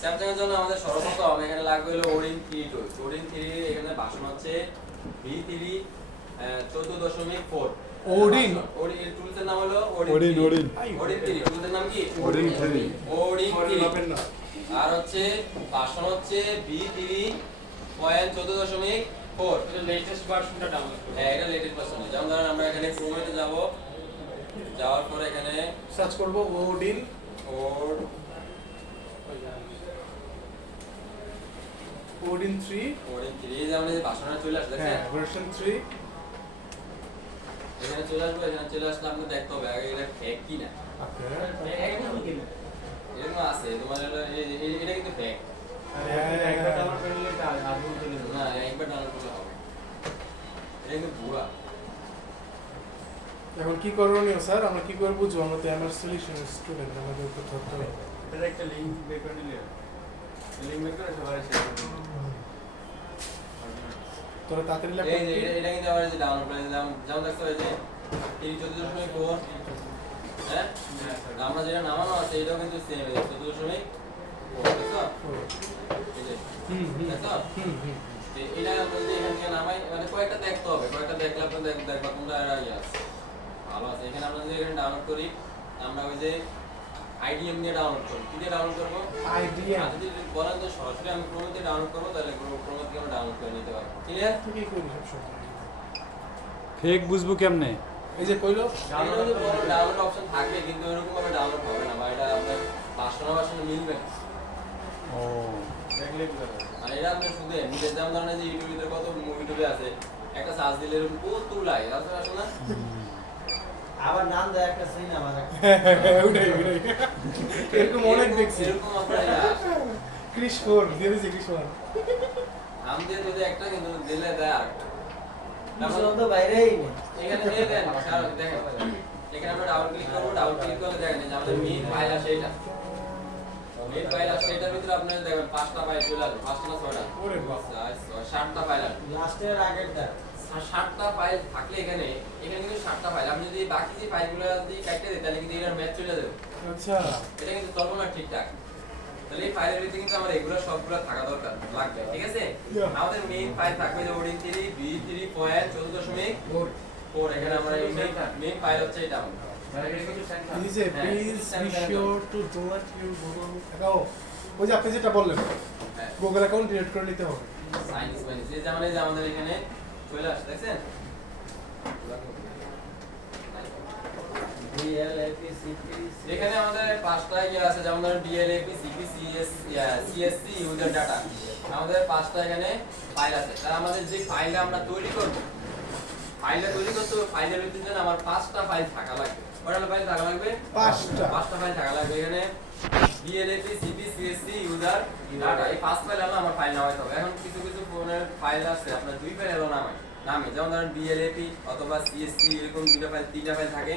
Samsung এর জন্য আমাদের সর্বপ্রথম এখানে লাগবে হলো ওডিন 3 টুলস। ওডিন 3 এখানে ভার্সন হচ্ছে V3 14.4। ওডিন ওডিন এর টুলস এর নাম হলো Odin Odin 3। Odin Odin 3 tools এর নাম কি? Odin 3 Odin 3। পাবেন না। আর হচ্ছে ভার্সন হচ্ছে V3.14.4। এটা লেটেস্ট ভার্সনটা ডাউনলোড করুন। হ্যাঁ, এটা লেটেস্ট ভার্সন। যেমন ধরেন আমরা এখানে ক্রোমেতে যাব, যাওয়ার পরে এখানে সার্চ করব ওডিন ওড ওডিন 3 ওডিন 3 যে আমাদের ভার্সনটা চলে আসছে দেখেন। হ্যাঁ ভার্সন 3 এখানে চলে আসবে, এখানে চলে আসলে আপনাকে দেখতে হবে আগে এটা ফেক কিনা। ওকে একদম কি না? এরকম আছে তোমার এটা কিন্তু ফেক আরে একবার ডাউনলোড করে নিলে এটা আগে চলে যাবে। না, একবার ডাউনলোড করলে হবে। এটা কিন্তু ভুয়া। এখন কি করণীয় স্যার? আমরা কি করে বুঝবো? আমরা তো এমআর সলিউশনের স্টুডেন্ট, আমাদের তো ধরতে হবে। এটার একটা লিংক বের করে নিলে লিংক বের করে সবাই শেয়ার করে দিন। তোরা তাড়াতাড়ি এই ল্যাপটপ যে এটা কিন্তু আবার যে ডাউনলোড করে দিলাম, যেমন দেখতে হয় যে 14.4। হ্যাঁ, আমরা যেটা নামানো আছে এটাও কিন্তু সেম 14.4। দেখছো? এই যে দেখছো? এটা যদি এখান থেকে নামাই, মানে কয়েকটা দেখতে হবে, কয়েকটা দেখলে আপনার দেখবা কোনটা ইয়ে আছে, ভালো আছে। এখানে আমরা যদি এখানে ডাউনলোড করি, আমরা ওই যে আইডিএম দিয়ে ডাউনলোড করব। কি দিয়ে ডাউনলোড করবো? আইডিয়া আর যদি বলেন যে সরাসরি আমি ক্রোম দিয়ে ডাউনলোড করবো, তাহলে ক্রোম থেকে আমরা ডাউনলোড করে নিতে পারবো। ক্লিয়ার? কি করি সব সময়? ফেক বুঝবো কেমনে? এই যে কইলো ডাউনলোড অপশন থাকবে, কিন্তু এরকম ভাবে ডাউনলোড হবে না, বা এটা আপনার ভার্সনে মিলবে না। ও দেখলে বুঝা যাবে। আর এটা আপনি শুধু এমনি যেমন ধরেন যে ইউটিউবে কত মুভি টুভি আছে, একটা সার্চ দিলে এরকম কত লাই আছে আসলে না। আবার নাম দেয় একটা সিন আমার ওটাই এরকম অনেক দেখছি। এরকম আপনার ক্রিস 4 দিয়ে দিয়েছে ক্রিস 1 নাম দিয়ে যদি একটা, কিন্তু দিলে দেয় আরেকটা। মিশন তো বাইরেই নেই এখানে দিয়ে দেন, কারণ দেখেন এখানে আমরা ডাবল ক্লিক করবো, ডাবল ক্লিক করলে দেখেন যে আমাদের মেইন ফাইল আসে এটা। মেইন ফাইল আসে, এটার ভিতরে আপনারা দেখবেন 5টা ফাইল চলে আসবে, 5টা না 6টা। ওরে বাপ। 7টা ফাইল আসবে। লাস্টের আগেরটা 7টা ফাইল থাকলে এখানে কিন্তু 7টা ফাইল। আমি যদি বাকি যে ফাইলগুলো যদি কাটতে দিই, তাহলে কিন্তু এটার ম্যাচ চলে যাবে। আচ্ছা এটা কিন্তু চলবে না ঠিকঠাক। তাহলে এই ফাইলের ভিতরে কিন্তু আমার এগুলো সবগুলো থাকা দরকার লাগবে, ঠিক আছে? আমাদের মেইন ফাইল থাকবে যে ওডিন 3 V3.14.4। এখানে আমরা মেইন ফাইল হচ্ছে এটা আমাদের। মানে এটা কিন্তু centre. Please be sure to don't your Google account. ওই যে আপনি যেটা বললেন হ্যাঁ, গুগল অ্যাকাউন্ট ডিলিট করে নিতে হবে। সাইনিস এই যে আমাদের এখানে চলে আসছে, দেখছেন? ডিএলএপি সিপি এখানে আমাদের 5টা ইয়ে আছে, যেমন ধরেন DLAP CP CSC user data. আমাদের 5টা এখানে ফাইল আছে। তার আমাদের যে ফাইলটা আমরা তৈরি করব, ফাইলটা তৈরি করতে হবে, ফাইলের ভিতরে আমার 5টা ফাইল থাকা লাগবে। কয়টা ফাইল থাকা লাগবে? 5টা ফাইল থাকা লাগবে। এখানে DLAP CP CSC user data, এই 5 ফাইল হলো আমার ফাইল নামাইতে হবে। এখন কিছু ফোনের ফাইল আছে আপনার 2 ফাইল হলো নামে, যেমন ধরেন DLAP অথবা CSC, এরকম 2টা ফাইল 3টা ফাইল থাকে।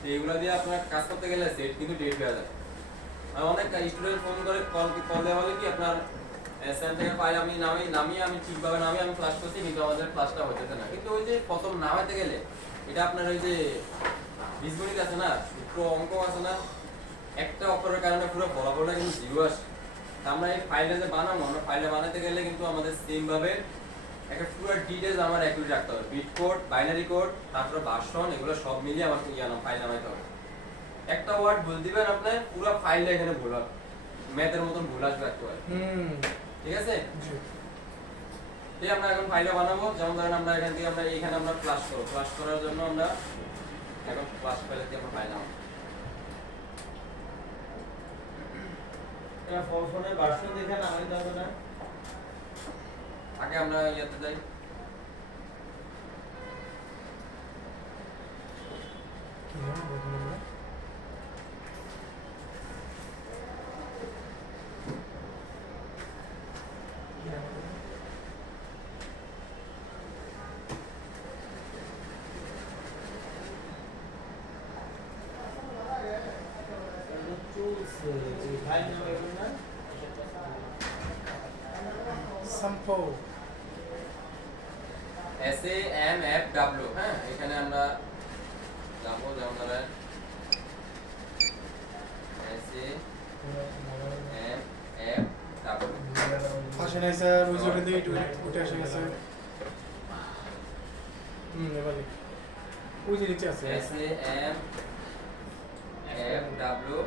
তো এগুলো দিয়ে আপনার কাজ করতে গেলে সেট কিন্তু ডেট হয়ে যায়। আর অনেক স্টুডেন্ট ফোন করে কল দেওয়া বলে কি আপনার স্যামসাং ফাইল আমি নামিয়ে আমি ঠিকভাবে নামিয়ে আমি ফ্লাশ করছি, কিন্তু আমাদের ফ্লাশটা হচ্ছে না। কিন্তু ওই যে প্রথম নামাতে গেলে এটা আপনার ওই যে বীজগণিত আছে না, সূত্র অঙ্ক আছে না, একটা অক্ষরের কারণে পুরো ফলাফলটা কিন্তু জিরো আসে। তা আমরা এই ফাইলটা যে বানাবো, আমরা ফাইলটা বানাতে গেলে কিন্তু আমাদের সেম ভাবে একটা পুরো ডিটেইলস আমার অ্যাকুরেট রাখতে হবে। বিট কোড, বাইনারি কোড, তারপর ভার্সন, এগুলো সব মিলিয়ে আমার ফাইল নামাইতে হবে। একটা ওয়ার্ড ভুল দিবেন আপনি, পুরো ফাইলটা এখানে ভুল হবে, ম্যাথের মতন ভুল আসবে একবারে। ঠিক আছে? জি এই আমরা এখন ফাইলটা বানাবো। যেমন ধরেন আমরা এখানে আমরা ফ্লাশ করব। ফ্লাশ করার জন্য আমরা এখন ফ্লাশ ফাইলে দিয়ে আমরা ফাইল নামাবো। এটা ফোনের ভার্সন দেখে নামাইতে হবে না আগে আমরা ইয়াতে যাই, কি নাম বলুন আমরা? কি নাম বলুন? টুলস এই ফাইল নাম এগুলো না সম্পো SAMFW। হ্যাঁ, এখানে আমরা যাবো, যেমন ধরেন SAMFW আসে নাই স্যার ওই জন্য কিন্তু উঠে আসে গেছে এবারে ওই যে নিচে আছে SAMFW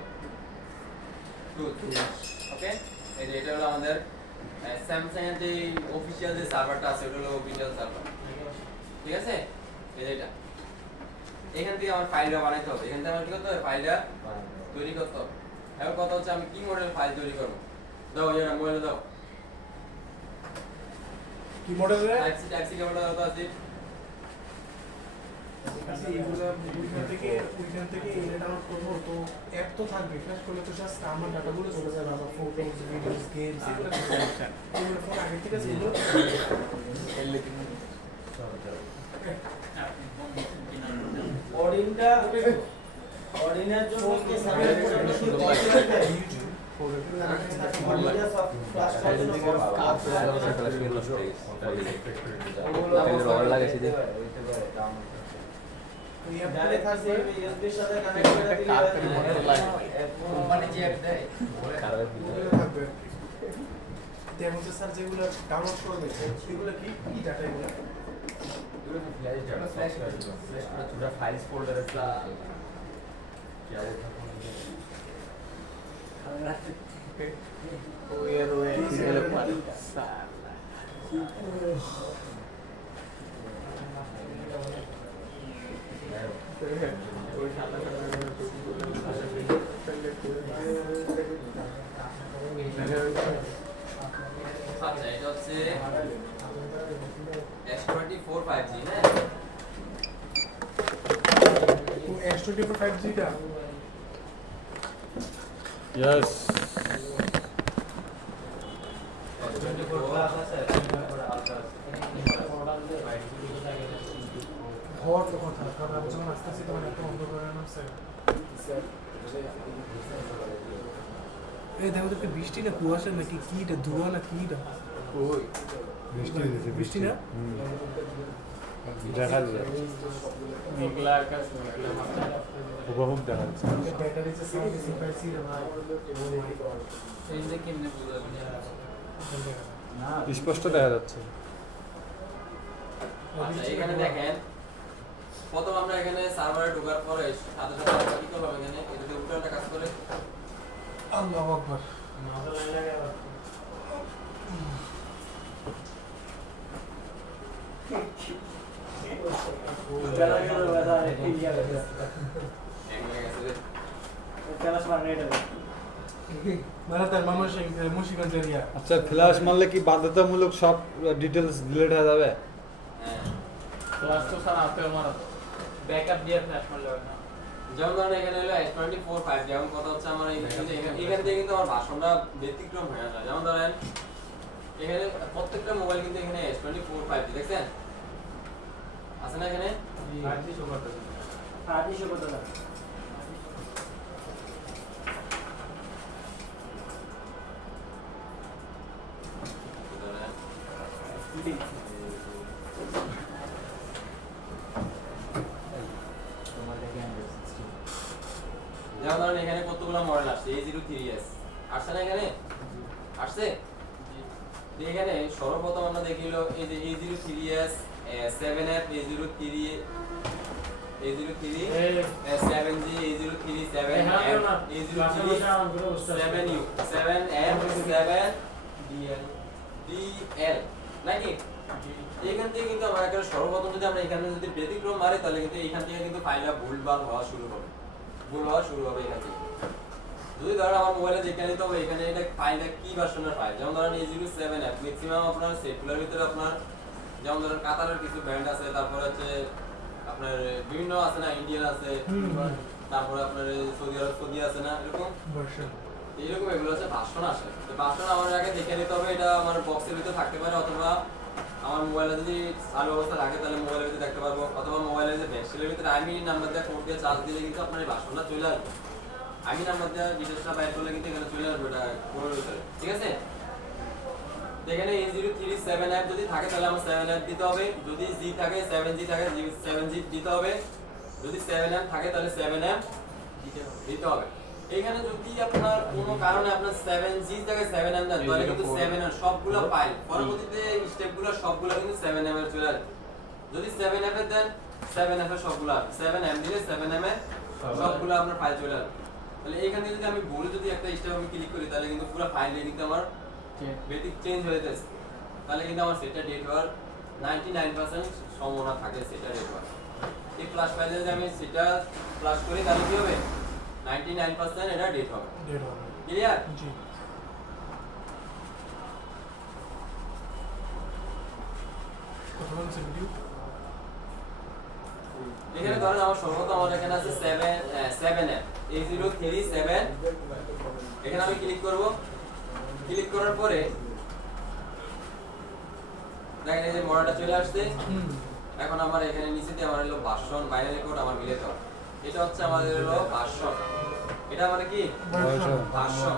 ওকে এই যে এটা হলো আমাদের স্যামসাং এর যে অফিশিয়াল যে সার্ভারটা আছে ওটা হলো অফিশিয়াল সার্ভার ঠিক আছে এই যে এটা এখান থেকে আমার ফাইলটা বানাইতে হবে এখান থেকে আমার কি করতে হবে ফাইলটা তৈরি করতে হবে এখন কথা হচ্ছে আমি কি মডেল ফাইল তৈরি করব দাও এটা মোবাইলে দাও কি মডেলের ট্যাক্সি কেমনটা দাও তো আছে এইগুলা ওইখান থেকে এটা ডাউনলোড করবো তো অ্যাপ তো থাকবে ফ্ল্যাশ করলে তো জাস্ট আমার ডাটাগুলো চলে যাবে আমার ফটোজ ভিডিওস গেমস এগুলো এগুলো ফোন আগে থেকে ছিল অর্ডিনার জন্য কি সার্ভার করতে শুরু করতে স্যার যেগুলো ডাউনলোড করে দিচ্ছে সেগুলো কি কি ডাটা এগুলো फाइल्स फोल्डर আচ্ছা এটা হচ্ছে S24 5G না S24 5G টা यस হওয়ার তো কথা কারণ আমি যখন আস্তে আস্তে তোমার এত অন্ধকার না স্যার এই দেখো তো বৃষ্টি না কুয়াশা নাকি কি এটা ধোঁয়া না কি এটা ওই বৃষ্টি না দেখা যায় মেঘলা আকাশ হুবহুব দেখা যাচ্ছে ব্যাটারি যে সাউন্ড সিম্পাইসি না এই যে কেমনে বুঝাবো স্পষ্ট দেখা যাচ্ছে আচ্ছা এখানে দেখেন প্রথম আমরা এখানে সার্ভারে ঢোকার পরে সাথে সাথে আমরা কি করব এখানে এটাতে উল্টাটা কাজ করে আল্লাহু আকবার মানে তার মুন্সিগঞ্জ এরিয়া আচ্ছা ফ্ল্যাশ মারলে কি বাধ্যতামূলক সব ডিটেইলস ডিলিট হয়ে যাবে হ্যাঁ ক্লাস তো স্যার আপনি আমার ব্যাকআপ দিয়ে ফ্ল্যাশ মারলে হয় না যেমন ধরেন এখানে হলো S24 5 যেমন কথা হচ্ছে আমার এখান থেকে কিন্তু আমার ভাষণটা ব্যতিক্রম হয়ে যায় যেমন ধরেন এখানে প্রত্যেকটা মোবাইল কিন্তু এখানে S24 5 দেখছেন আছে না এখানে যেমন ধরেন এখানে কতগুলো মডেল আসছে A03s আসছে না এখানে আসছে তো এখানে সর্বপ্রথম আমরা দেখি হলো এই যে A03s 7F A03 A03 7G A03 7F A03 7U 7F 7DL নাকি এখান থেকে কিন্তু আমরা একটা সর্বপ্রথম যদি আমরা এখানে যদি ব্যতিক্রম মারি তাহলে কিন্তু এখান থেকে কিন্তু ফাইলটা ভুলভাল হওয়া শুরু হবে এখান থেকে যদি ধরেন আমার মোবাইলে দেখে নিতে হবে এখানে এটা ফাইলটা কি ভার্সনের ফাইল যেমন ধরেন A07F ম্যাক্সিমাম আপনার সেটগুলোর ভিতরে আপনার যেমন ধরেন কাতারের কিছু ব্র্যান্ড আছে তারপর হচ্ছে আপনার বিভিন্ন আছে না ইন্ডিয়ান আছে তারপর আপনার সৌদি আছে না এরকম এইরকম এগুলো হচ্ছে ভার্সন আসে তো ভার্সন আমার আগে দেখে নিতে হবে এটা আমার বক্সের ভিতরে থাকতে পারে অথবা আমার মোবাইলে যদি চালু অবস্থা থাকে তাহলে মোবাইলের ভিতরে দেখতে পারবো অথবা মোবাইলের যে ব্যাটারির ভিতরে আমি নাম্বার দিয়ে কোড দিয়ে চার্জ দিলে কিন্তু আপনার এই ভার্সনটা চলে আসবে আমি নাম্বার দিয়ে ডিটেইলসটা বাইর করলে কিন্তু এখানে চলে আসবে এটা কোডের ভিতরে ঠিক আছে এখানে A037F যদি থাকে তাহলে আমার 7F দিতে হবে যদি G থাকে 7G থাকে 7G দিতে হবে যদি 7M থাকে তাহলে 7M দিতে হবে এখানে যদি আপনার কোনো কারণে আপনার 7G জায়গায় 7M দেন তাহলে কিন্তু 7M সবগুলো ফাইল পরবর্তীতে স্টেপগুলো সবগুলো কিন্তু 7M এর চলে আসবে। যদি 7F এর দেন 7F এর সবগুলো আসবে, 7M দিলে 7M এর সবগুলো আপনার ফাইল চলে আসবে। তাহলে এখানে যদি আমি ভুলে যদি একটা স্টেপ আমি ক্লিক করি তাহলে কিন্তু পুরো ফাইলটা কিন্তু আমার বেসিক চেঞ্জ হয়ে যাচ্ছে। তাহলে কিন্তু আমার সেটা ডেট হওয়ার 99% সম্ভাবনা থাকে সেটা ডেট হওয়ার। এই প্লাস ফাইলে যদি আমি সেটা প্লাস করি তাহলে কি হবে 99% এটা ডেট হবে। ডেট হবে। ক্লিয়ার? জি। কত বলছে ভিডিও? এখানে ধরেন আমার সর্বত আমার এখানে আছে 7M A037 এখানে আমি ক্লিক করব। ক্লিক করার পরে দেখেন এই যে মডেলটা চলে আসছে। এখন আমার এখানে নিচেতে আমার হলো ভার্সন বাইনারি কোড আমার মিলাতে হবে। এটা হচ্ছে আমাদের হলো ভার্সন। এটা মানে কি ভার্সন।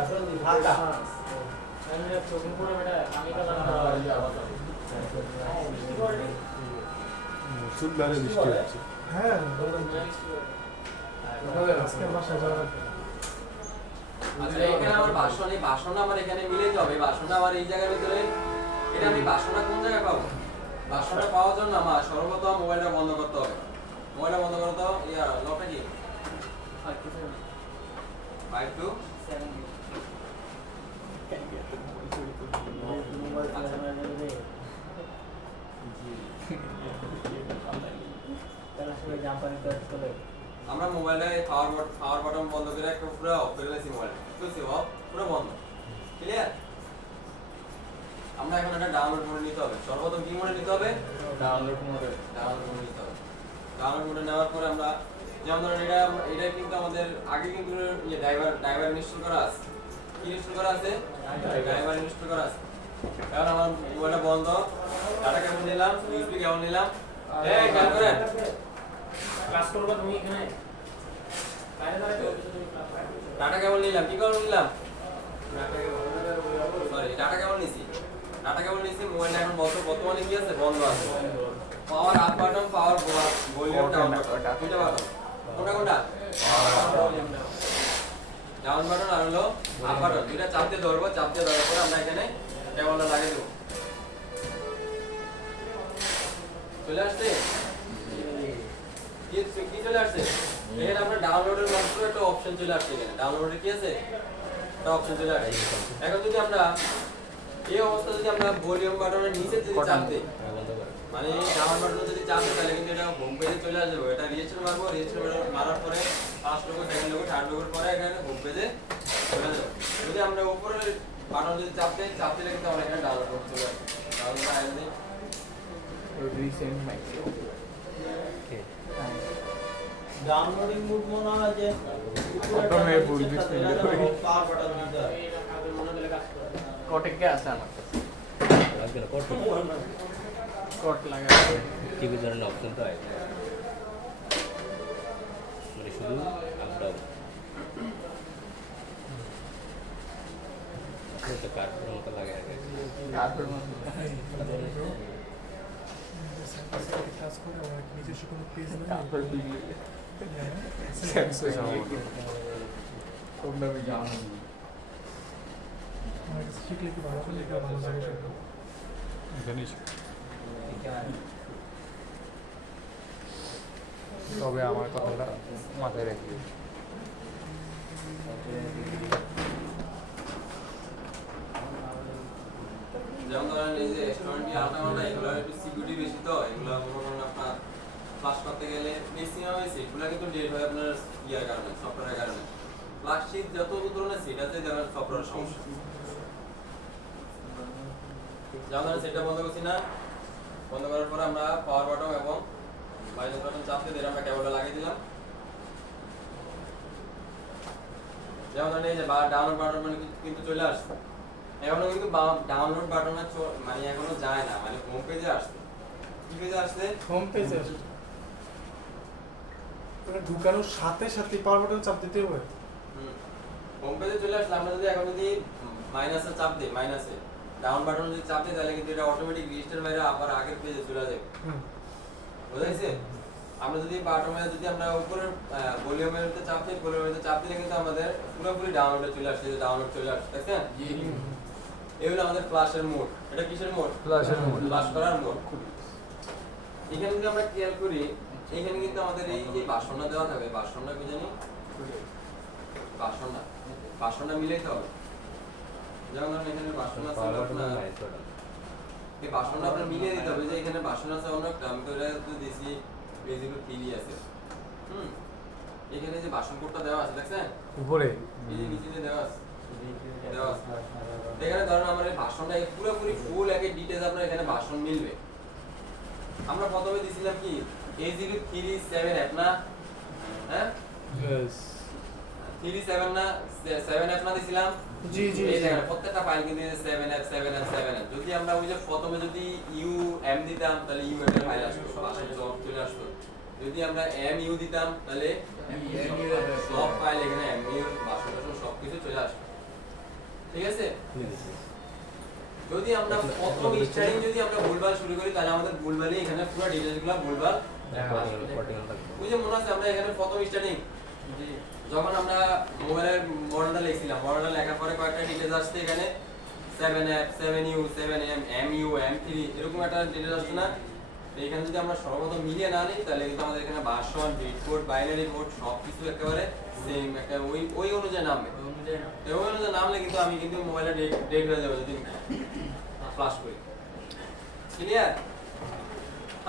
আসল দি ভাগা মুসুলধারে বৃষ্টি হচ্ছে। হ্যাঁ বললাম আজকে বাসায় যাওয়া লাগবে। আচ্ছা এখানে আমার ভার্সন, এই ভার্সনটা আমার এখানে মিলাতে হবে। ভার্সনটা আমার এই জায়গার ভিতরে, এটা আমি ভার্সনটা কোন জায়গায় পাবো? ভার্সনটা পাওয়ার জন্য আমার সর্বপ্রথম মোবাইলটা বন্ধ করতে হবে। মোবাইলটা বন্ধ করতে হবে, লকটা কি 52 আমরা মোবাইলে পাওয়ার বাটন বন্ধ করে একটা পুরো অফ করে দিয়েছি মোবাইল। চলছে অফ, পুরো বন্ধ। ক্লিয়ার? আমরা এখন এটা ডাউনলোড মোডে নিতে হবে। সর্বপ্রথম কি মোডে নিতে হবে? ডাউনলোড মোডে। ডাউনলোড মোডে নিতে হবে। ডাউনলোড মোডে নেওয়ার পরে আমরা যেমন ধরেন এটা কিন্তু আমাদের আগে কিন্তু ড্রাইভার ইনস্টল করা আছে। কি ইনস্টল করা আছে? ড্রাইভার ইনস্টল করা আছে। এখন আমার মোবাইলটা বন্ধ, ডাটা কেবল নিলাম, ইউএসবি কেবল নিলাম। এই খেয়াল করেন, ক্লাস করবা তুমি এখানে ডাটা কেবল নিলাম। কি কেবল নিলাম? সরি, ডাটা কেবল নিছি। ডাটা কেবল নিছি। মোবাইলটা এখন বর্তমানে কি আছে? বন্ধ আছে। পাওয়ার আপ বাটন, পাওয়ার ভলিউম ডাউন বাটন, দুইটা বাটন। কোনটা? ডাউন বাটন আর হলো আপ বাটন। দুইটা চাপ দিয়ে ধরবো। চাপ দিয়ে ধরার পরে আমরা এখানে কেবলটা লাগিয়ে দেবো। চলে আসছে? কি চলে আসছে? এখানে আমরা ডাউনলোডের মাত্র একটা অপশন চলে আসছে। এখানে ডাউনলোডে কি আছে? একটা অপশন চলে আসছে। এখন যদি আমরা এই অবস্থা যদি আমরা ভলিউম বাটনের নিচে যদি চাপ দিই, মানে ডাউন বাটনে যদি চাপ দিই তাহলে কিন্তু এটা হোম পেজে চলে আসবে। এটা রিজিস্টার মারবো। রিজিস্টার মারার পরে first logo, second logo, third লোগোর পরে এখানে হোম পেজে চলে যাবে। যদি আমরা উপরে বাটন যদি চাপ দিই, চাপ দিলে কিন্তু আমরা এখানে ডাউনলোড করতে চলে আসবে। ডাউনলোড আইল দিই। Recent micro. ডাউনলোডিং মোড মনে হয় যে automate full display power button দিতে হবে কোটে কে আছে আমার কাছে? লাগবে না কোড কোট লাগা আছে। টিভি ধরনের অপশন তো আছে মানে শুধু আপ ডাউন তো কার্টুন মতো লাগে আগে তারপর মধ্যে কাজ করে আমার নিজস্ব কোনো পেজ নেই। তারপর বিগলি সেন্সর তোমরা জানো আমার কাছে শিখলে কি ভালো হলে এটা ভালো যাবে সেটা। জানিস তবে আমার কথাটা মাথায় রেখে যেমন ধরেন এই যে স্টুডেন্ট কি আলাদা এগুলো একটু সিকিউরিটি বেশি, তো এগুলো মনে করেন আপনার ক্লাস করতে গেলে ম্যাক্সিমাম এই সিটগুলো কিন্তু ডেট হয় আপনার ইয়ার কারণে, সফটওয়্যারের কারণে। প্লাস্টিক যত ধরনের সিট আছে যেমন সফটওয়্যারের সমস্যা। যেমন ধরেন সেটটা বন্ধ করছি না, বন্ধ করার পরে আমরা পাওয়ার বাটন এবং মাইনাস বাটন চাপ দিয়ে আমরা কেবলটা লাগিয়ে দিলাম। যেমন ধরেন এই যে ডাউনলোড বাটন মানে কিন্তু চলে আসছে। এখনো কিন্তু ডাউনলোড বাটনে মানে এখনো যায় না, মানে হোম পেজে আসছে। কি পেজে আসছে? হোম পেজে আসবে। ওটা ঢুকানোর সাথে সাথে পাওয়ার বাটন চাপ দিতে হবে। হোম পেজে চলে আসলে আমরা যদি এখন যদি মাইনাসে চাপ দিই, মাইনাসে ডাউন বাটন যদি চাপ দিই তাহলে কিন্তু এটা অটোমেটিক রেজিস্টার বাইরে আবার আগের পেজে চলে যাবে। বুঝাইছে? আমরা যদি বাটমে যদি আমরা উপরের ভলিউমের মধ্যে চাপ দিই, ভলিউমের মধ্যে চাপ দিলে কিন্তু আমাদের পুরোপুরি ডাউনলোডে চলে আসছে, ডাউনলোড চলে আসছে, দেখছেন? এই হলো আমাদের ফ্ল্যাশের মোড। এটা কিসের মোড? ফ্ল্যাশের মোড। ফ্ল্যাশ করার মোড। এখানে যদি আমরা খেয়াল করি, এখানে কিন্তু আমাদের এই যে বাসনটা দেওয়া থাকে, বাসনটা কি জানি? বাসনটা মিলাইতে হবে। যেমন ধরুন এখানে বাসন আছে আপনার, এই বাসনটা আপনার মিলিয়ে দিতে হবে যে এখানে বাসন আছে অনেকটা, আমি তো এটা তো দিছি বেসিক্যালি 3 আছে। এখানে যে বাসন কোডটা দেওয়া আছে দেখছেন? উপরে এই যে নিচে যে দেওয়া আছে, এখানে ধরুন আমার এই বাসনটা পুরোপুরি ফুল একে ডিটেইলস আপনার এখানে বাসন মিলবে। আমরা প্রথমে দিছিলাম কি A037F না? হ্যাঁ? 37 না 7F না দিছিলাম? জি জি এই দেখেন প্রত্যেকটা ফাইল কিন্তু 7F 7F 7F। যদি আমরা ওই যে প্রথমে যদি UM দিতাম তাহলে UM এর ফাইল আসতো, বাসন সব চলে আসতো। যদি আমরা MU দিতাম তাহলে সব ফাইল এখানে MU বাসন সব কিছু চলে আসতো। ঠিক আছে? যদি আমরা প্রথম স্টার্টিং যদি আমরা ভুলভাল শুরু করি তাহলে আমাদের ভুলভালই এখানে পুরো ডিটেইলসগুলো ভুলভাল ওই যে মনে আছে আমরা এখানে প্রথম স্টার্টিং যখন আমরা মোবাইলের মডেলটা লিখছিলাম, মডেলটা লেখার পরে কয়েকটা ডিটেইলস আসছে এখানে 7F 7U 7M MU M3 এরকম একটা ডিটেইলস আসছে না? তো এখানে যদি আমরা সর্বপ্রথম মিলিয়ে না নিই তাহলে কিন্তু আমাদের এখানে version, bit code, binary code সবকিছু একেবারে সেম একটা ওই অনুযায়ী নামবে। ওই অনুযায়ী নামলে কিন্তু আমি কিন্তু মোবাইলটা ডেট হয়ে যাবে যদি ফ্লাশ করি। ক্লিয়ার?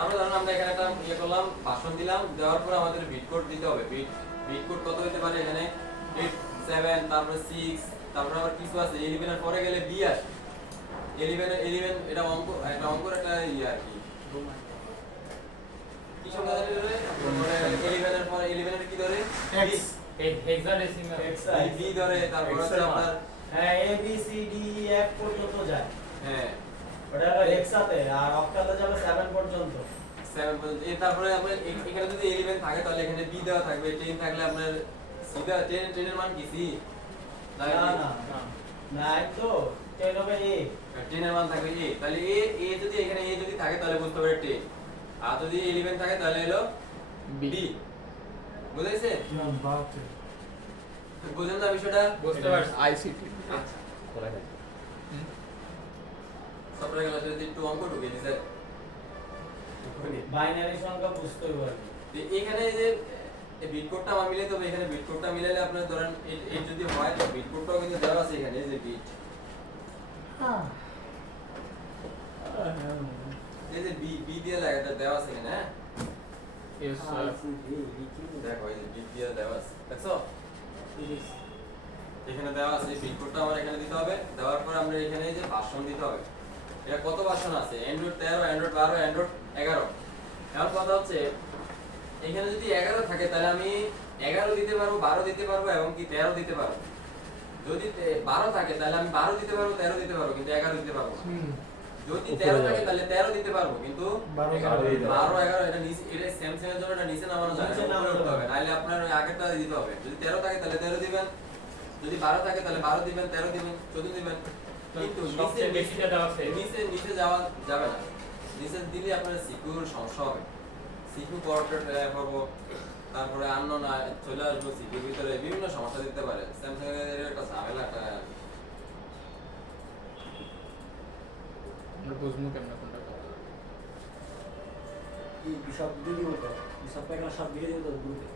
আমরা ধরুন আমরা এখানে একটা ইয়ে করলাম, ভার্সন দিলাম, দেওয়ার পর আমাদের বিট কোড দিতে হবে। বিট কোড কত হতে পারে এখানে? 7, তারপরে 6, তারপরে আবার কিছু আছে 11 এর পরে গেলে B আসে। 11 এটা অঙ্কর একটা ইয়ে আর কি। কি সংখ্যা ধরে ধরে? 11 এর পরে 11 এর কি ধরে? X হেক্সাডেসিমাল B ধরে, তারপর হচ্ছে আপনার হ্যাঁ A B C D E F পর্যন্ত যায়। হ্যাঁ ওটা হলো হেক্সাতে, আর অক্টালে যাবে 7 পর্যন্ত। 7 পর্যন্ত। তারপরে আপনার এখানে যদি 11 থাকে তাহলে এখানে B দেওয়া থাকবে, 10 থাকলে আপনার C দেওয়া, 10 এর মান কি C? না না না না তো 10 হবে A। 10 এর মান থাকবে A, তাহলে A যদি এখানে A যদি থাকে তাহলে বুঝতে পারে 10, আর যদি 11 থাকে তাহলে হলো B। বুঝাইছে? না বাতে বুঝেন না বিষয়টা? বুঝতে পারছি। আইসিটি আচ্ছা, কোথায় থাকে? সফটওয়্যার ক্লাসে যদি একটু অঙ্ক ঢুকে দিছে বাইনারি সংখ্যা বুঝতে হবে। তো এখানে যে এই বিট কোডটা আমার মিলাইতে হবে, এখানে বিট কোডটা মিলাইলে আপনার ধরেন এই যদি হয় তো বিট কোডটাও কিন্তু দেওয়া আছে এখানে, এই যে বিট, এই যে বি দিয়ে লাগাটা দেওয়া আছে এখানে। হ্যাঁ ইয়েস স্যার দেখো এই যে বিট দিয়ে দেওয়া আছে, দেখছো? এখানে দেওয়া আছে বিট কোডটা আমার এখানে দিতে হবে। দেওয়ার পর আমরা এখানে এই যে ভার্সন দিতে হবে। এটা কত ভার্সন আছে? Android 13, Android 12, Android 11। এখন কথা হচ্ছে এখানে যদি 11 থাকে তাহলে আমি 11 দিতে পারবো, 12 দিতে পারবো এবং কি 13 দিতে পারবো। যদি 12 থাকে তাহলে আমি 12 দিতে পারবো, 13 দিতে পারবো, কিন্তু 11 দিতে পারবো না। যদি 13 থাকে তাহলে 13 দিতে পারবো, কিন্তু 12 11 এটা নিচে, এটা স্যামসাং এর জন্য এটা নিচে নামানো যায় না, উপরে উঠতে হবে, নাহলে আপনার ওই আগেরটা দিতে হবে। যদি 13 থাকে তাহলে 13 দিবেন, যদি 12 থাকে তাহলে 12 দিবেন, 13 দিবেন, 14 দিবেন। কিন্তু সবচেয়ে বেশিটা দেওয়া আছে। নিচে যাওয়া যাবে না। নিচে দিলে আপনার সিকিউর সমস্যা হবে। সিকিউ পোর্টেড করব, তারপরে আননোন চলে আসবো, সিকিউর ভিতরে বিভিন্ন সমস্যা দিতে পারে। স্যামসাং এর একটা ঝামেলা একটা। আমরা বুঝবো কেমন কোনটা সব দিয়ে দিব তো, সব টাকা সব দিয়ে দিব তো গ্রুপে।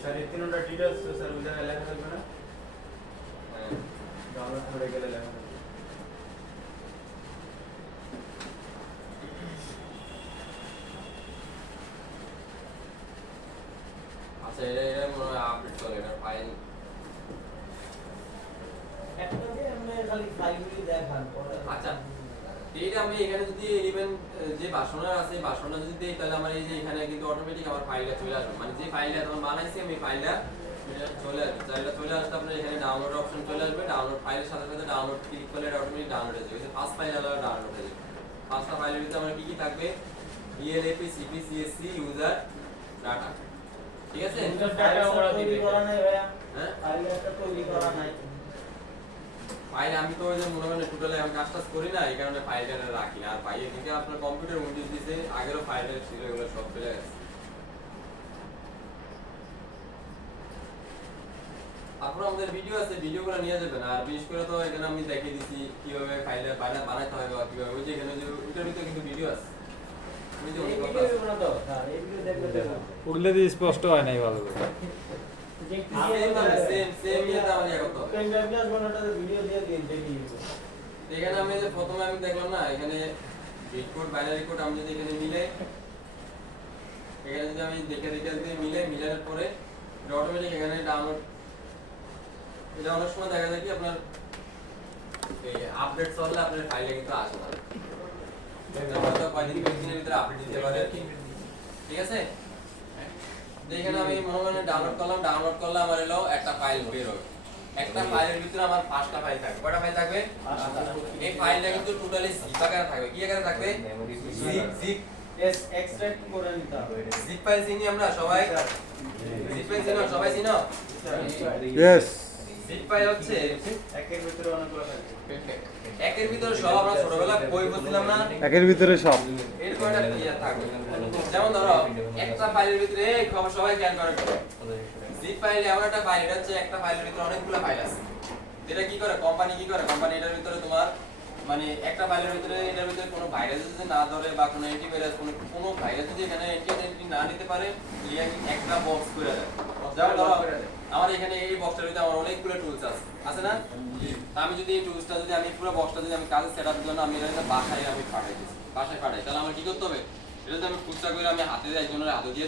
স্যার এই তিনটা ডিটেইলস স্যার ওই জায়গায় লেখা থাকবে না? ডাউনলোড করে গেলে লেখা থাকবে। আচ্ছা এটা মনে হয় আপডেট চলে, এটা ফাইল। একটা দিয়ে আমরা খালি ফাইলগুলি দেখান পরে। আচ্ছা এইটা আমি এখানে যদি 11 যে বাসনা আছে বাসনা যদি দেই তাহলে আমার এই যে এখানে কিন্তু অটোমেটিক আমার ফাইলটা চলে আসবে, মানে যে ফাইলটা আমি বানাইছি আমি ফাইলটা চলে আসবে। ফাইলটা চলে আসলে আপনার এখানে ডাউনলোড অপশন চলে আসবে। ডাউনলোড ফাইলের সাথে সাথে ডাউনলোড ক্লিক করলে এটা অটোমেটিক ডাউনলোড হয়ে যাবে। ফার্স্ট ফাইল আলাদা ডাউনলোড হয়ে যাবে। ফার্স্টটা ফাইলের ভিতরে আমার কি কি থাকবে? DLAP CP CSC user data, ঠিক আছে? ফাইল তৈরি করা নাই ভাইয়া, হ্যাঁ ফাইল একটা তৈরি করা নাই। ফাইল আমি তো ওই যে মনে করেন টোটালি আমি কাজ টাজ করি না, এই কারণে ফাইলটা রাখি না। আর ভাই এদিকে আপনার কম্পিউটার উইন্ডোজ দিছে, আগেরও ফাইল ছিল, এগুলো সব চলে গেছে। আপনারা আমাদের ভিডিও আছে, ভিডিওগুলো নিয়ে যাবেন। আর বিশেষ করে তো এখানে আমি দেখিয়ে দিচ্ছি কিভাবে ফাইলটা বানাতে হবে বা কিভাবে, ওই যে এখানে যে ওইটার ভিতরে কিন্তু ভিডিও আছে। ওই যে এই ওই কথা ভিডিও আছে। বানাতো না, এই ভিডিও দেখলে দেখো ওগুলো দিয়ে স্পষ্ট হয় নাই ভালো করে। সেম ইয়েতে আমার ইয়ে করতে হবে। পেন ড্রাইভ গ্লাস বানাটা ভিডিও দিয়ে দিন দেখি। এখানে আমি যে প্রথমে আমি দেখলাম না, এখানে বিট কোড বাইনারি কোড আমি যদি এখানে মিলে, এখানে যদি আমি দেখে যদি মিলানোর পরে অটোমেটিক এখানে ডাউনলোড, এটা অনেক সময় দেখা যায় কি আপনার এই আপডেট চললে আপনার ফাইলে কিন্তু আসে না, এটা হয়তো কয়েকদিন কয়েকদিনের ভিতরে আপডেট দিতে পারে, ঠিক আছে। এখানে আমি মনে মনে ডাউনলোড করলে আমার এলো একটা ফাইল বের হবে। একটা ফাইলের ভিতরে আমার 5টা ফাইল থাকবে। কয়টা ফাইল থাকবে? 5টা। এই ফাইলটা কিন্তু টোটালি জিপ আকারে থাকবে। কি আকারে থাকবে? জিপ এস এক্সট্রাক্ট করে নিতে হবে। জিপ ফাইল চিনি আমরা সবাই? জিপ ফাইল চিনো সবাই চিনো? ইয়েস। জিপ ফাইল হচ্ছে একের ভিতরে অনেকগুলো থাকে। একের ভিতরে সব আমরা ছোটবেলা বই পড়ছিলাম না, একের ভিতরে সব। এরকম একটা ক্লিয়ার থাকবে। যেমন ধরো একটা ফাইলের ভিতরে এই খবর সবাই খেয়াল করে, জিপ ফাইল এমন একটা ফাইল, এটা হচ্ছে একটা ফাইলের ভিতরে অনেকগুলো ফাইল আছে। এটা কি করে কোম্পানি এটার ভিতরে তোমার মানে একটা ফাইলের ভিতরে এটার ভিতরে কোনো ভাইরাস যদি না ধরে বা কোনো অ্যান্টিভাইরাস কোনো ভাইরাস যদি এখানে এন্ট্রি না নিতে পারে, একটা বক্স করে দেয়। যেমন ধরো আমার এখানে এই বক্সটার ভিতরে আমার অনেকগুলো টুলস আছে না? আমি যদি এই টুলসটা যদি আমি পুরো বক্সটা যদি আমি কাজে সেটআপ জন্য আমি এটা বাসায় পাঠাই, তাহলে আমার কি করতে হবে? এটা যদি আমি খুচরা করে আমি হাতে দিয়ে একজনের হাতে দিয়ে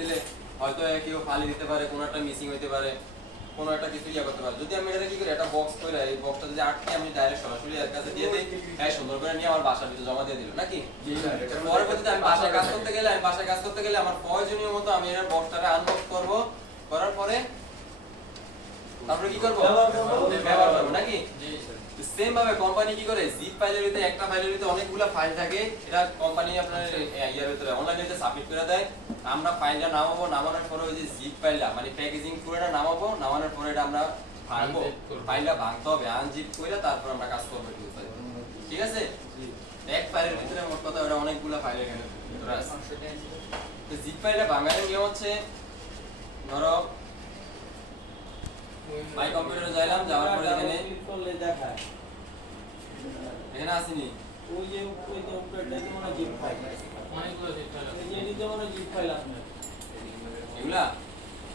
দিলে হয়তো কেউ ফালি দিতে পারে, কোনো একটা মিসিং হইতে পারে, কোনো একটা কিছু করতে পারে। যদি আমি এটা কি করি, একটা বক্স করে এই বক্সটা যদি আটকে আমি ডাইরেক্ট সরাসরি এর কাছে দিয়ে দিই, সুন্দর করে নিয়ে আমার বাসার ভিতরে জমা দিয়ে দিল নাকি? পরবর্তীতে আমি বাসায় কাজ করতে গেলে আমার প্রয়োজনীয় মতো আমি এর বক্সটাকে আনবক্স করব, করার পরে তারপরে কি করব? ব্যবহার করব নাকি? সেম ভাবে কোম্পানি কি করে, জিপ ফাইলের ভিতরে একটা ফাইলের ভিতরে অনেকগুলো ফাইল থাকে, এটা কোম্পানি আপনার ইয়ার ভিতরে অনলাইনে সাবমিট করে দেয়। আমরা ফাইলটা নামানোর পরে ওই যে জিপ ফাইলটা মানে প্যাকেজিং করে এটা নামানোর পরে এটা আমরা ভাঙবো, ফাইলটা ভাঙতে হবে, আনজিপ করে তারপর আমরা কাজ করব, ঠিক আছে। এক ফাইলের ভিতরে মোট কথা ওটা অনেকগুলো ফাইল এখানে ভিতরে আছে। তো জিপ ফাইলটা ভাঙানোর নিয়ম হচ্ছে, ধরো মাই কম্পিউটারে যাওয়ার পরে এখানে ক্লিক করলে দেখায়। এখানে আসেনি ওই যে ওই তো উপরেটা কি মানে জিপ ফাইল। অনেকগুলো জিপ ফাইল আছে। এই যে এদিকে মানে জিপ ফাইল আপনার। এগুলা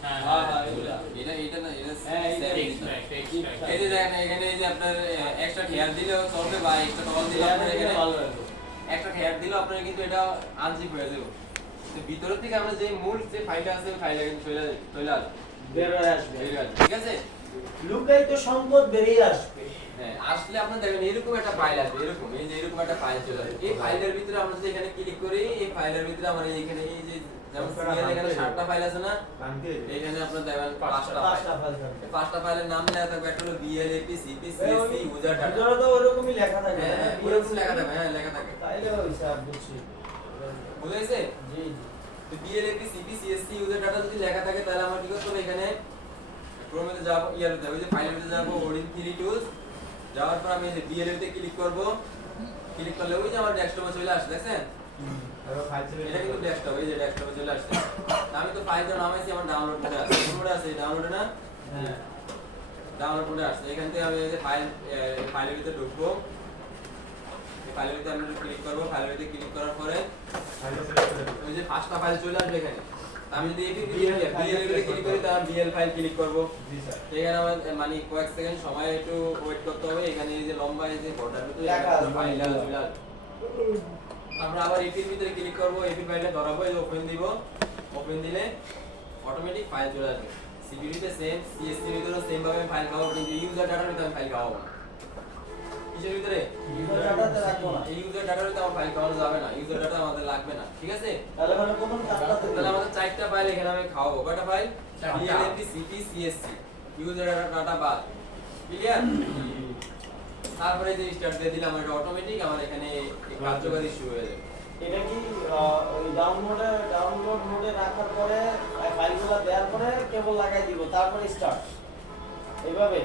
হ্যাঁ এগুলা। এটা না এটা হ্যাঁ, এই যে এক্সট্রাক্ট এই যে দেখেন এখানে এই যে আপনার এক্সট্রা হেয়ার দিলেও চলবে বা এক্সট্রা টল দিলে আপনার এখানে ভালো হবে। এক্সট্রা হেয়ার দিলেও আপনার কিন্তু এটা আনজিপ হয়ে যাবে। তো ভিতর থেকে আমরা যে মূল যে ফাইলটা আছে ওই ফাইলটা কিন্তু চলে আসবে, বের হয়ে আসবে। ঠিক আছে। লুকায়িত সম্পদ বেরিয়ে আসবে। হ্যাঁ, আসলে আপনি দেখেন এরকম একটা ফাইল আসবে, এরকম একটা ফাইল চলে আসবে। এই ফাইলের ভিতরে আমরা যদি এখানে ক্লিক করি, এই ফাইলের ভিতরে আমার এখানে এই যে যেমন সিরিয়াল এখানে 7টা ফাইল আছে না, এখানে আপনার দেখেন 5টা ফাইল। এই 5টা ফাইলের নাম লেখা থাকবে, একটা হলো BLAP CP CSC user data. ভিতরে তো ওরকমই লেখা থাকে। হ্যাঁ, এরকম লেখা থাকবে, হ্যাঁ লেখা থাকে। তাইলে ওই স্যার বুঝছি। বুঝেছে? জি জি। তো BLAP CP CSC user data যদি লেখা থাকে তাহলে আমার কি করতে হবে, এখানে ক্রোমে যাব, ওই যে ফাইলের ভিতরে যাব, ওডিন 3 টুলস যাওয়ার পর আমি এই যে BLAP তে ক্লিক করব, ক্লিক করলে ওই যে আমার ডেস্কটপে চলে আসছে, দেখছেন? এটা কিন্তু ডেস্কটপ, এই যে ডেস্কটপে চলে আসছে। আমি তো ফাইলটা নামাইছি, আমার ডাউনলোড মোডে আছে, মোডে আছে, ডাউনলোডে না, হ্যাঁ ডাউনলোড মোডে আছে। এখান থেকে আমি এই যে ফাইলের ভিতরে ঢুকবো, এই ফাইলের ভিতরে আমি ক্লিক করব, ফাইলের ভিতরে ক্লিক করার পরে ওই যে 5টা ফাইল চলে আসবে এখানে। আমি যদি BL এ ক্লিক করি তাহলে BL ফাইল ক্লিক করব। এখানে আমার মানে কয়েক সেকেন্ড সময় একটু ওয়েট করতে হবে। এখানে এই যে লম্বা এই যে বর্ডার ভিতরে ফাইলটা চলে আসবে। আমরা আবার এপির ভিতরে ক্লিক করব, এপি ফাইলটা ধরাবো, এই ওপেন দিব, ওপেন দিলে অটোমেটিক ফাইল চলে আসবে। সিপিইউ তে সেম, সিএসসি এর ভিতরে সেম ভাবে ফাইল খাওয়াবো, কিন্তু ইউজার ডাটার ভিতরে আমি ফাইল খাওয়াবো না। কিসের ভিতরে? ইউজার ডাটাতে রাখবো না। এই ইউজার ডাটার ভিতরে আমার ফাইল খাওয়ানো যাবে না, ইউজার ডাটা আমাদের লাগবে না, ঠিক আছে। তাহলে মানে কোন কাজটা তাহলে আমাদের 4টা ফাইল এখানে আমি খাওয়াবো। কয়টা file? BLAP CP CSC user data বাদ, ক্লিয়ার। তারপরে যে স্টার্ট দিয়ে দিলাম, এটা অটোমেটিক আমার এখানে কার্যকারী শুরু হয়ে যাবে। এটা কি ওই ডাউনলোড মোডে রাখার পরে ফাইলগুলো দেওয়ার পরে কেবল লাগাই দিব, তারপরে স্টার্ট এইভাবে।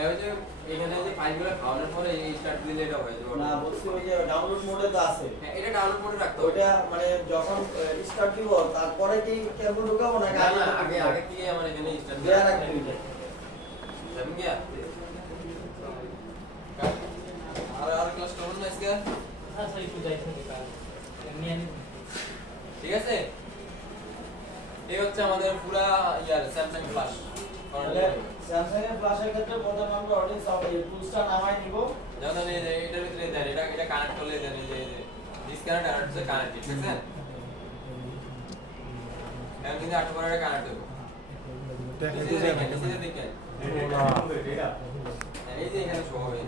ওই যে এখানে যে ফাইলগুলো খাওয়ানোর পরে এই স্টার্ট দিলে এটা হয়ে যাবে না বলছি ওই যে ডাউনলোড মোডে তো আছে হ্যাঁ এটা ডাউনলোড করে রাখতে হবে ওইটা মানে যখন স্টার্ট দিব তারপরে কি কেবল ঢুকাবো নাকি না না আগে আগে কি আমার এখানে স্টার্ট দেয়া রাখতে হবে समझ गया আর ক্লাস করুন না আজকে হ্যাঁ স্যার একটু যাইতে কাল এমনি আমি ঠিক আছে এই হচ্ছে আমাদের পুরা ইয়ার স্যামসাং ফ্ল্যাশ তাহলে স্যামসাং এর ফ্ল্যাশের ক্ষেত্রে প্রথমে আমরা অডিয়েন্স এই টুলসটা নামাই নিব যখন এই যে এটার ভিতরে দেন এটা কানেক্ট করলে দেন এই যে ডিসকানেক্ট আর হচ্ছে কানেক্ট ঠিক আছে এখন কিন্তু আট করে কানেক্ট হবে দেখেন দেখেন এই যে এখানে শো হবে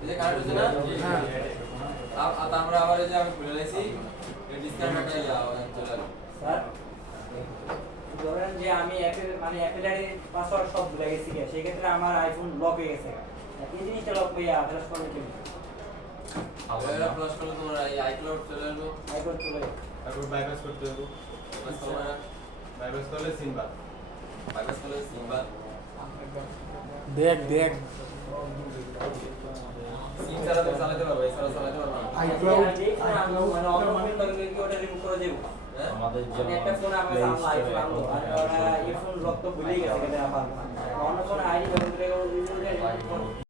এই যে কানেক্ট হচ্ছে না আমরা আবার এই যে আমি খুলে লাইছি ডিসকানেক্ট একটা চলে আসবে স্যার ধরেন যে আমি অ্যাপেল আইডি পাসওয়ার্ড সব ভুলে গেছি সেই ক্ষেত্রে আমার আইফোন লক হয়ে গেছে এই জিনিসটা লক হয়ে ফ্ল্যাশ করলে কি আবার প্লাস করলে তোমার এই আইক্লাউড চলে আসবে আইফোন চলে যাবে তারপর বাইপাস করতে হবে বাস তোমার বাইপাস করলে সিম্বা বাইপাস করলে সিম্বা দেখ সিম ছাড়া তুমি চালাতে পারবে এছাড়া চালাতে পারবে না iCloud আমি মানে অন্য ফোন থেকে কি ওটা রিমুভ করে দেব হ্যাঁ আমাদের আমি একটা ফোন আমার আইফোন আনলো আর এই ফোন লক তো ভুলেই গেছে অন্য ফোন আইডি ব্যবহার করে